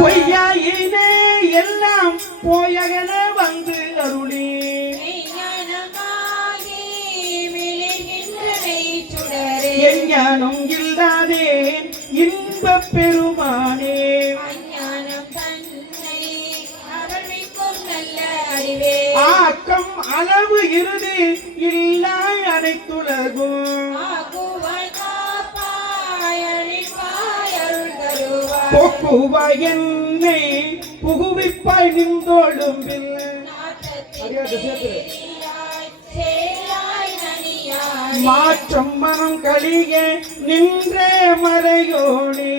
பொய்யாயினே எல்லாம் போயகல வந்து அருளே. எஞ்ஞானம் இல்லாதே இன்பப் பெருமானே. ஆக்கம் அளவு இறுதி இல்லாய் அனைத்துலகும் போக்குவாய் என்னை புகுவிப்பாய் நின்றோழும்பில். மாற்றம் மனம் கழிய நின்ற மறையோடே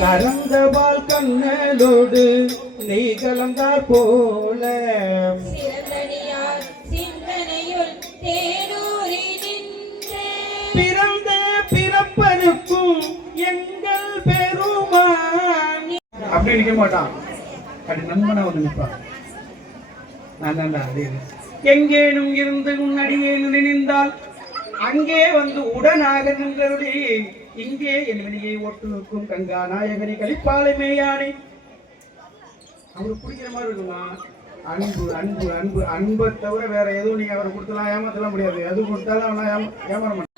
கறந்த பால் கண்ணலோடு நீ கலந்தார் போல. அப்படியே நிற்க மாட்டான். அப்படி நண்பனா வந்து நிற்பான் நான் தான்டா அது எங்கேனும் இருந்து உன்னடியே நினைந்தால் அங்கே வந்து உடனாக நின்றருடைய இங்கே என் வினையை ஒட்டு நிற்கும் கங்கா நாயகனை கழிப்பாலை மேயானை. அவரு குடிக்கிற மாதிரி இருக்குமா? அன்பு அன்பு அன்பு அன்பை தவிர வேற எதுவும் நீங்க அவரை கொடுத்தலாம் ஏமாத்தலாம் முடியாது. எது கொடுத்தாலும் அவனை ஏமாற மாட்டான்.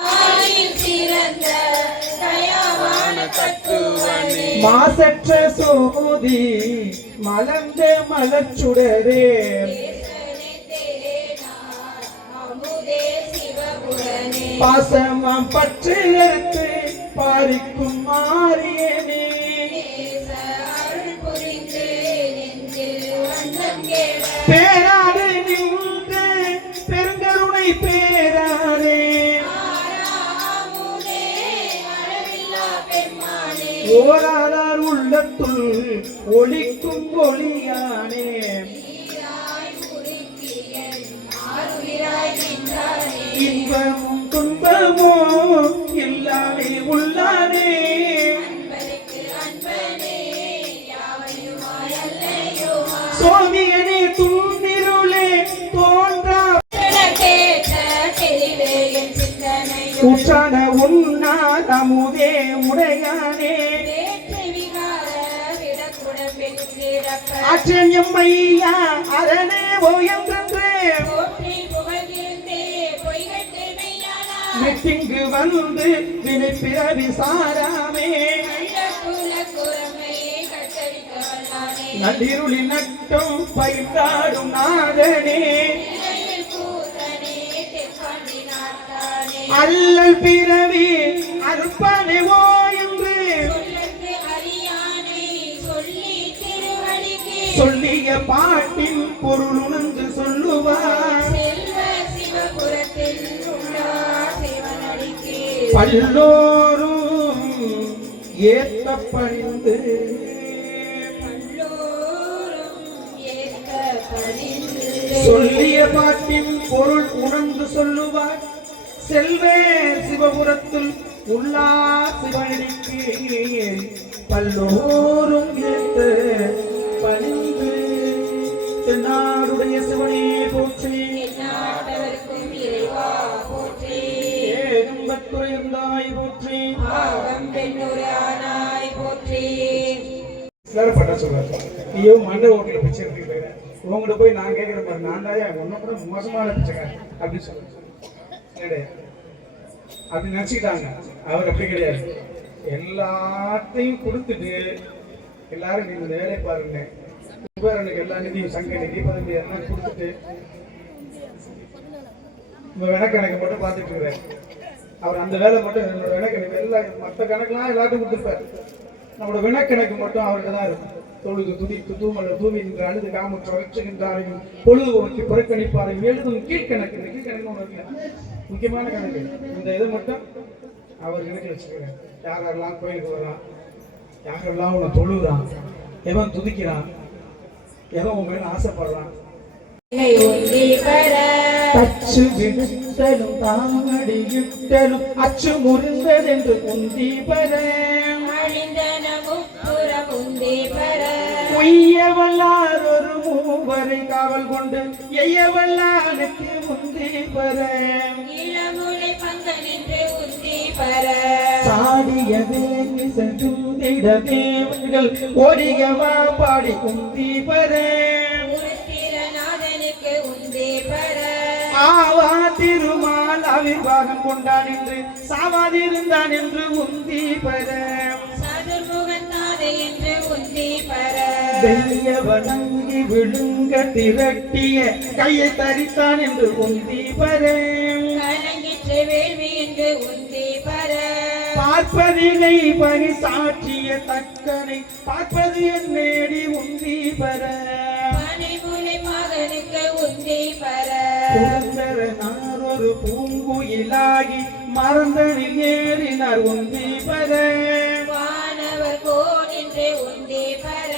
மாசற்ற சோதி மலர்ந்த மலச்சுடரே பாசமாம் பற்று எடுத்து பாரிக்கும் மாறியனே பேராடு ஓராளார் உள்ளத்துள் ஒளிக்கும் ஒளியானே. இன்பமும் துன்பமோ எல்லாமே உள்ளானே. சோமியனே துன்னிருளே தோன்றா. உற்றான உன்னா தமுதே உடையானே. அச்சன் எம்மையா அரணே ஓயன்றே மெட்டிங்கு வந்து வினை பிறவி சாராமே நள்ளிருளி நட்டும் பயின்றாடும் நாதனே. அல்லல் பிறவி அறுப்பானே ஓ சொல்லிய பாட்டின் பொருள் உணர்ந்து சொல்லுவார். பல்லோரும் ஏத்த பணிந்து சொல்லிய பாட்டின் பொருள் உணர்ந்து சொல்லுவார். செல்வே சிவபுரத்தில் உள்ளா சிவனடிக்கு. பல்லோரும் ஏத்த பணிந்து தென்னாடுடைய சிவனே போற்றி. ஏகம்பத்துறைந்தாய் போற்றி. எல்லாரும் பட்டா சொல்றாரு. ஐயோ மண்டை ஓட்டில பிச்சை எடுத்துக்கிட்டு உங்ககிட்ட போய் நான் கேட்கிற மாதிரி நான் தான் உன்ன கூட மோசமான பிச்சைக்காரன் அப்படின்னு சொல்லுவேன் கிடையாது அப்படி நினச்சிக்கிட்டாங்க. அவர் அப்படி கிடையாது. எல்லாத்தையும் கொடுத்துட்டு எல்லாரும் நீங்க இந்த வேலையை பாருங்க. குபேரனுக்கு எல்லா நிதியும் சங்க நிதி பதவி எல்லாம் கொடுத்துட்டு இந்த வினக்கணக்கு மட்டும் பார்த்துட்டு இருக்கிறேன் அவர் அந்த வேலை மட்டும் என்னோட வினக்கணக்கு எல்லா மற்ற கணக்கெல்லாம் எல்லாத்தையும் கொடுத்துருப்பார். நம்மளோட வினக்கணக்கு மட்டும் அவருக்கு தான் இருக்கும். தொழுது துதித்து தூமல தூவி நின்று அழுது காமுற்ற வச்சுகின்றாரையும் பொழுது உனக்கு புறக்கணிப்பாரையும் எழுதும் கீழ்கணக்கு. இந்த கீழ்கணக்கு ஒன்று முக்கியமான கணக்கு. இந்த இதை மட்டும் அவர் கணக்கு வச்சுக்கிறேன் யார் யாரெல்லாம் கோயிலுக்கு வரலாம்? யாரெல்லாம் உன்னை தொழுகிறான் எவன் துதிக்கிறான் எவன் உன் மேல ஆசைப்படுறான்? அச்சு விடுத்தலும் தாமடி இட்டலும் அச்சு முறிந்ததென்று உந்தி பெற. உய்ய வல்லார் ஒரு மூவ மூவரை காவல் கொண்டு எய்யவல்லானுக்கு முந்தி பெற. இளமுலை பங்கனின்று பர சாடியதே சென்றிட தேவர்கள் ஓடிகவா பாடி குந்தி பர ஆவா திருமால் அவிர்வாகம் கொண்டான் என்று சாவாதிருந்தான் என்று உந்தி பர வணங்கி விழுங்க திரட்டிய கையை தரித்தான் என்று உந்தி கலங்கிற்று வேள்வி என்று உந்தி பர பார்ப்பதினை பரிசாற்றிய தக்கனை பார்ப்பது என் நேடி உந்தி பெற. பனைமுலை மகனுக்கு உந்தி பர நாரொரு பூங்குயிலாகி மறந்தனில் ஏறினார் உந்தி பெற. வானவர் கோனின்று உந்தி பர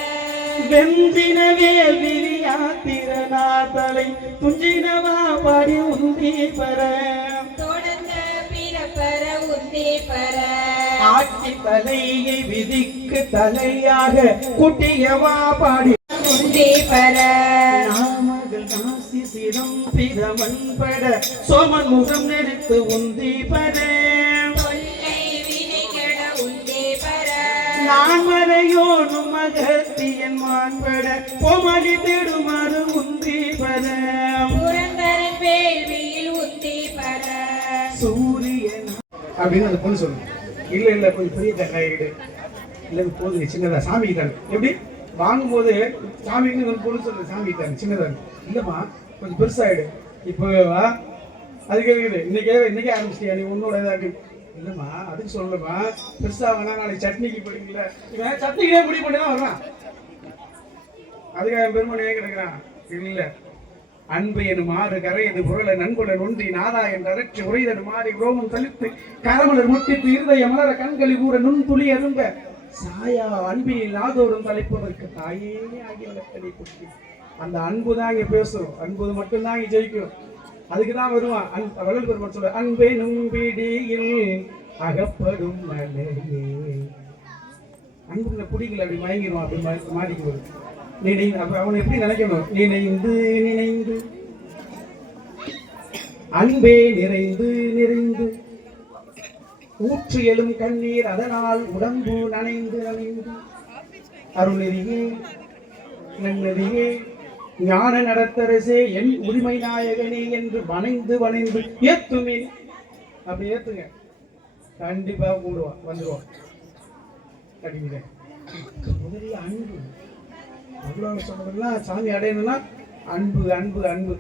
வெந்தின வேல் விரியாத்திரநாதலை துஞ்சினவா பாடி உந்தி பெற. ஆட்சி தலையை விதிக்கு தலையாக குட்டியவா பாடி. பர நாசி சிரம் பிரமன் பட. சோமன் முகம் நெடுத்து உந்தி பர நான் மறையோனும் மகத்தியன் மான்பட கோமலி தேடுமாறு அப்படின்னு அந்த பொண்ணு சொல்லணும் இல்லை இல்லை கொஞ்சம் பெரிய தக்காயிடு இல்லை போதுங்க சின்னதாக சாமி தாங்க எப்படி? வாங்கும்போது சாமிக்கு ஒரு பொண்ணு சொல்லுங்க சாமி தாங்க சின்னதாக இல்லைம்மா கொஞ்சம் பெருசாகிடு இப்போ அதுக்கு இருக்குது இன்னைக்கே இன்னைக்கே ஆரம்பிச்சிட்டியா நீ உன்னோட இதாக்கு இல்லைம்மா அதுக்கு சொல்லலம்மா. பெருசாக வேணா நாளைக்கு சட்னிக்கு போடுங்கல்ல இவன் சட்னிக்கே முடிவு பண்ணி தான் வர்றான். அதுக்காக என் பெருமனையே கிடக்குறான்? இல்லை. அன்பு எனும் ஆறு கரையது புரள நண்புல நொன்றி நாதா என்ற அரட்சி உரைதன் மாறி ரோமம் தளித்து கரமலர் முட்டித்து இருதய மலர கண்களி கூற நுண் துளி அரும்ப சாயா அன்பில் நாதோறும் தலைப்பதற்கு தாயே ஆகியவளை குட்டி. அந்த அன்பு தான் இங்க பேசுறோம். அன்பு மட்டும்தான் இங்க ஜெயிக்கும் அதுக்கு தான் வருவான். அன் வள்ளல் பெருமாள் சொல்ல அன்பே நும்பிடியில் அகப்படும் மலையே. அன்புல பிடிக்கல அப்படி மயங்கிடும் அப்படி மா- மாட்டிக்கு வரும் நினை அப்ப எப்படி நினைக்கணும்? நினைந்து நினைந்து. அன்பே நிறைந்து நிறைந்து. ஊற்று எழும் கண்ணீர் அதனால் உடம்பு நனைந்து நனைந்து. அருள்நெறியே நன்னெறியே ஞான நடத்தரசே என் உரிமை நாயகனே என்று வணைந்து வணைந்து ஏத்துமே. அப்படி ஏத்துங்க. கண்டிப்பா கூடுவான் வந்துடுவான் அப்படிங்கிற முதல்ல அன்பு. அவ்வளோ சொன்னதெல்லாம் சாமி அடையணும்னா அன்பு அன்பு அன்பு.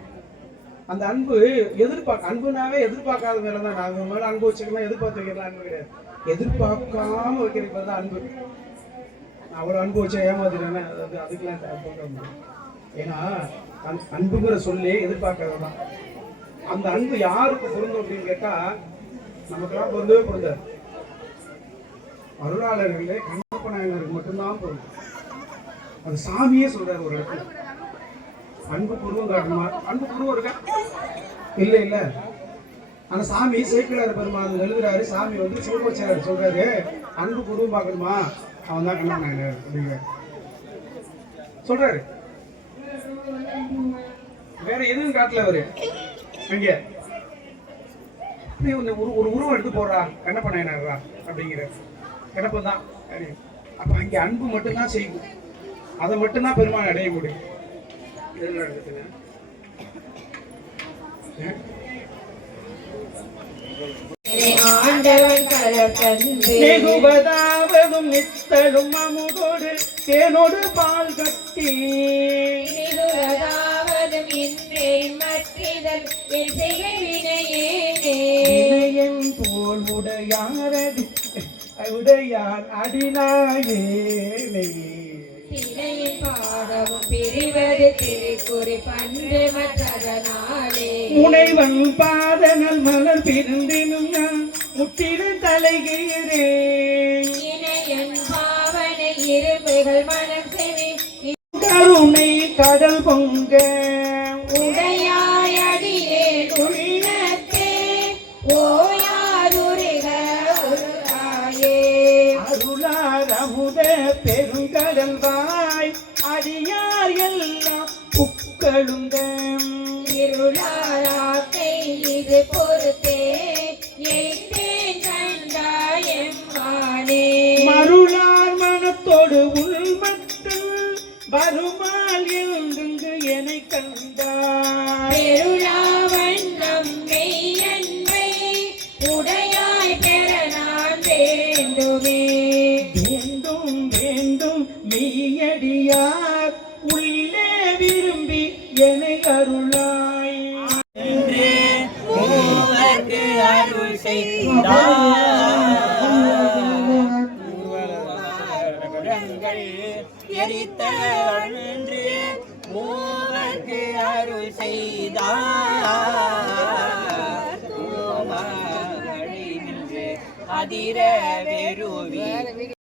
அந்த அன்பு எதிர்பார்க்க அன்புனாவே எதிர்பார்க்காத மேலே தான். நாங்கள் மேலே அன்பு வச்சுக்கலாம் எதிர்பார்த்து வைக்கலாம் அன்பு கிடையாது. எதிர்பார்க்காம வைக்கிறது தான் அன்பு. நான் அவ்வளோ அன்பு வச்சா ஏமாத்திட்டேன்னா அது அதுக்கெல்லாம் த- ஏன்னா அன்- அன்புங்கிற சொல்லி எதிர்பார்க்காததான் அந்த அன்பு யாருக்கு பொருந்தும் அப்படின்னு கேட்டா நமக்கெல்லாம் பொருந்தவே பொருந்தாது. அருளாளர்களே கண்ணப்ப நாயனருக்கு மட்டும்தான் பொருந்தும். அது சாமியே சொல்றாரு ஒரு இடத்துல. அன்பு பூர்வம் காட்டுமா அன்பு பூர்வம் இருக்கா? இல்ல இல்ல. அந்த சாமி சேக்கிழார் பெருமாள் எழுதுறாரு. சாமி வந்து சிவபோச்சாரர் சொல்றாரு. அன்பு புருவம் பார்க்கணுமா? அவன் தான் கண்ணன் அப்படிங்கிற சொல்றாரு. வேற எதுவும் காட்டல அவரு. அங்க ஒரு ஒரு உருவம் எடுத்து போடுறா. கண்ணப்ப நாயனாரா அப்படிங்கிற கண்ணப்பன் தான். அப்ப அங்க அன்பு மட்டும்தான் செய்யும். அதை மட்டும்தான் பெருமாள் அடைய முடியும். ஆண்டவன் நித்தலும் அமுதோடு தேனோடு பால் கட்டி. போல் உடையாரடி உடையார் திணையின் பாதமும் பிரிவது திருக்குறி பண்டு மற்றதனாலே. முனைவன் பாதனல் மலர் பிரிந்தினும் நான் முற்றிடு தலைகிறேன் இணையன் பாவனை இரும்புகள் மனம் செவி கருணை கடல் பொங்க. உடையாயடியே அமுத பெருங்கடல்வாய் அடியார் எல்லாம் புக்கழுந்த இருளாராத்தை இது பொறுத்தே எழுந்தேன் கண்டாய் எம்மானே மருளார் மனத்தோடு உள்மத்தில் வருமால் எழுந்து என்னை கண்டாய் அருள் செய்தார். எரித்த அன்று மூவர்க்கு அருள் செய்தார் அதிர வெறுவி